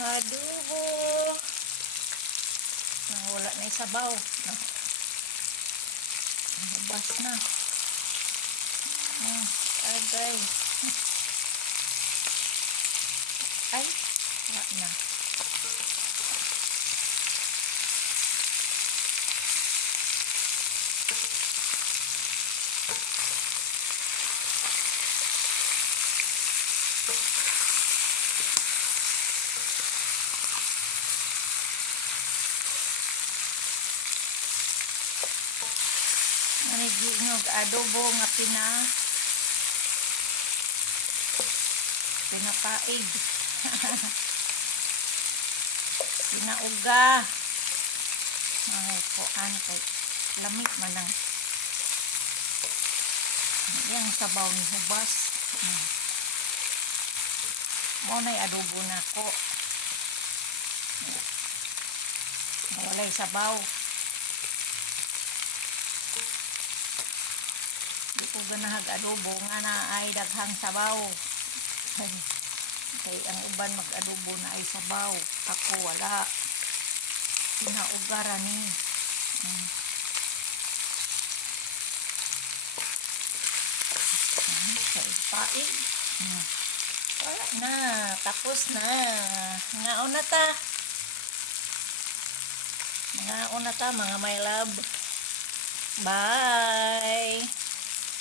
Adobo. Nawala na yung sabaw. Na. Nabas na. Hmm, agay. Ay, wala na. Manigingog adobo nga pina pinapaig. Pinauga. Ay, ko ano kay lamig man ang yang sabaw ni hubas. Hmm. Mo na'y adobo na ko. Nawalay sabaw. Ko ganahag adobo nga na ay daghang sabaw. Kay ang uban mag-adobo na ay sabaw. Ako wala. Pinaugara ni. Mm. Mm, Sa ipaig. Mm. Wala na. Tapos na. Ngaon na ta. Ngaon na ta mga my love. Bye.